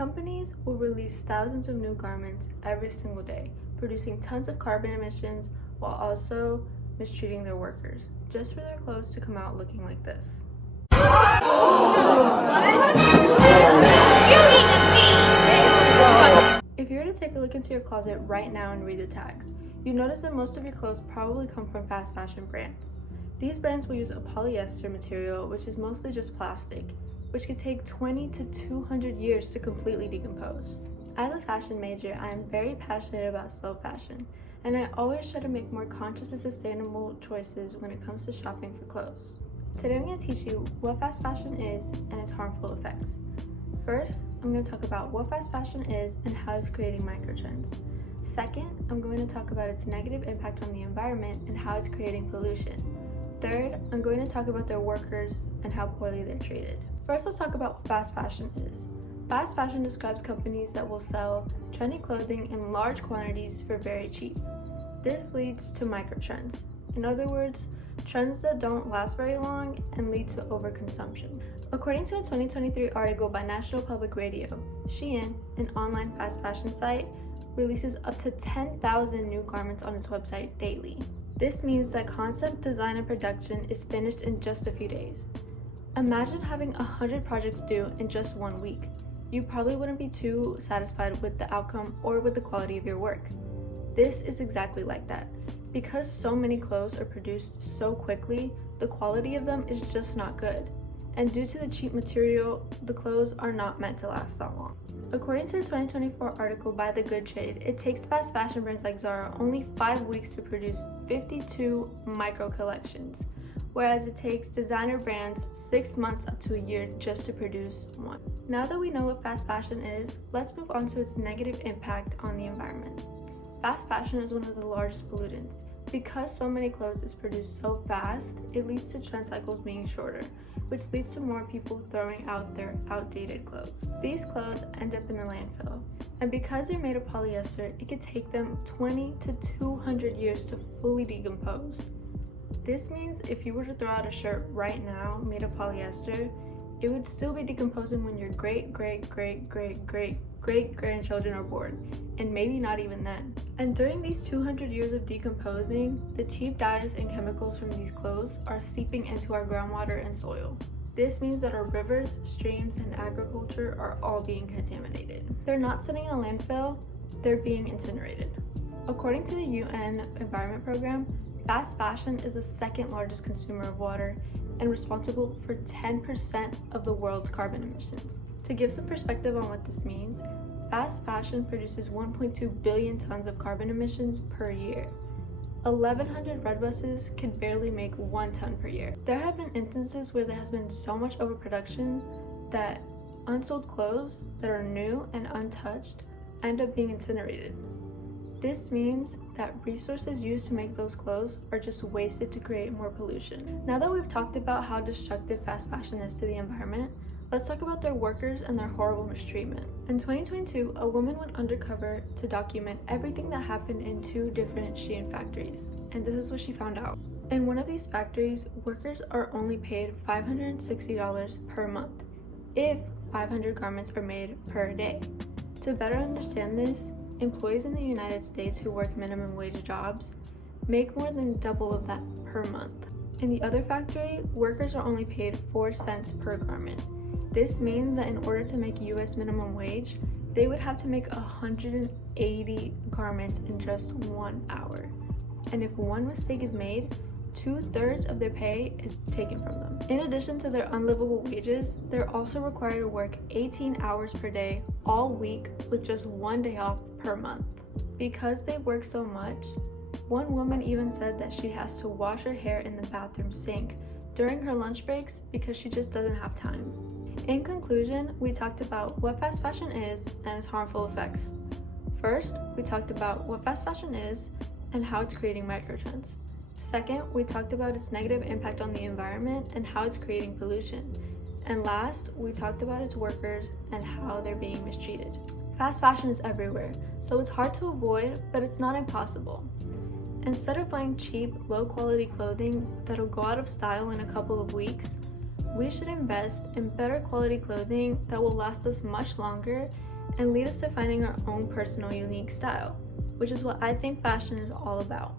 Companies will release thousands of new garments every single day, producing tons of carbon emissions while also mistreating their workers, just for their clothes to come out looking like this. If you were to take a look into your closet right now and read the tags, you'd notice that most of your clothes probably come from fast fashion brands. These brands will use a polyester material, which is mostly just plastic, which could take 20 to 200 years to completely decompose. As a fashion major, I am very passionate about slow fashion, and I always try to make more conscious and sustainable choices when it comes to shopping for clothes. Today I'm going to teach you what fast fashion is and its harmful effects. First, I'm going to talk about what fast fashion is and how it's creating microtrends. Second, I'm going to talk about its negative impact on the environment and how it's creating pollution. Third, I'm going to talk about their workers and how poorly they're treated. First, let's talk about what fast fashion is. Fast fashion describes companies that will sell trendy clothing in large quantities for very cheap. This leads to microtrends. In other words, trends that don't last very long and lead to overconsumption. According to a 2023 article by National Public Radio, Shein, an online fast fashion site, releases up to 10,000 new garments on its website daily. This means that concept, design, and production is finished in just a few days. Imagine having 100 projects due in just 1 week. You probably wouldn't be too satisfied with the outcome or with the quality of your work. This is exactly like that. Because so many clothes are produced so quickly, the quality of them is just not good. And due to the cheap material, the clothes are not meant to last that long. According to a 2024 article by The Good Shade, it takes fast fashion brands like Zara only 5 weeks to produce 52 micro collections, whereas it takes designer brands 6 months up to a year just to produce one. Now that we know what fast fashion is, let's move on to its negative impact on the environment. Fast fashion is one of the largest pollutants. Because so many clothes is produced so fast, it leads to trend cycles being shorter, which leads to more people throwing out their outdated clothes. These clothes end up in the landfill, and because they're made of polyester, it could take them 20 to 200 years to fully decompose. This means if you were to throw out a shirt right now made of polyester, it would still be decomposing when your great-great-great-great-great-great-grandchildren are born, and maybe not even then. And during these 200 years of decomposing, the cheap dyes and chemicals from these clothes are seeping into our groundwater and soil. This means that our rivers, streams, and agriculture are all being contaminated. They're not sitting in a landfill, they're being incinerated. According to the UN Environment Program, fast fashion is the second largest consumer of water and responsible for 10% of the world's carbon emissions. To give some perspective on what this means, fast fashion produces 1.2 billion tons of carbon emissions per year. 1,100 red buses can barely make 1 ton per year. There have been instances where there has been so much overproduction that unsold clothes that are new and untouched end up being incinerated. This means that resources used to make those clothes are just wasted to create more pollution. Now that we've talked about how destructive fast fashion is to the environment, let's talk about their workers and their horrible mistreatment. In 2022, a woman went undercover to document everything that happened in 2 different Shein factories, and this is what she found out. In one of these factories, workers are only paid $560 per month, if 500 garments are made per day. To better understand this, employees in the United States who work minimum wage jobs make more than double of that per month. In the other factory, workers are only paid 4 cents per garment. This means that in order to make US minimum wage, they would have to make 180 garments in just 1 hour. And if one mistake is made, 2/3 of their pay is taken from them. In addition to their unlivable wages, they're also required to work 18 hours per day all week with just 1 day off per month. Because they work so much, one woman even said that she has to wash her hair in the bathroom sink during her lunch breaks because she just doesn't have time. In conclusion, we talked about what fast fashion is and its harmful effects. First, we talked about what fast fashion is and how it's creating microtrends. Second, we talked about its negative impact on the environment and how it's creating pollution. And last, we talked about its workers and how they're being mistreated. Fast fashion is everywhere, so it's hard to avoid, but it's not impossible. Instead of buying cheap, low-quality clothing that'll go out of style in a couple of weeks, we should invest in better quality clothing that will last us much longer and lead us to finding our own personal unique style, which is what I think fashion is all about.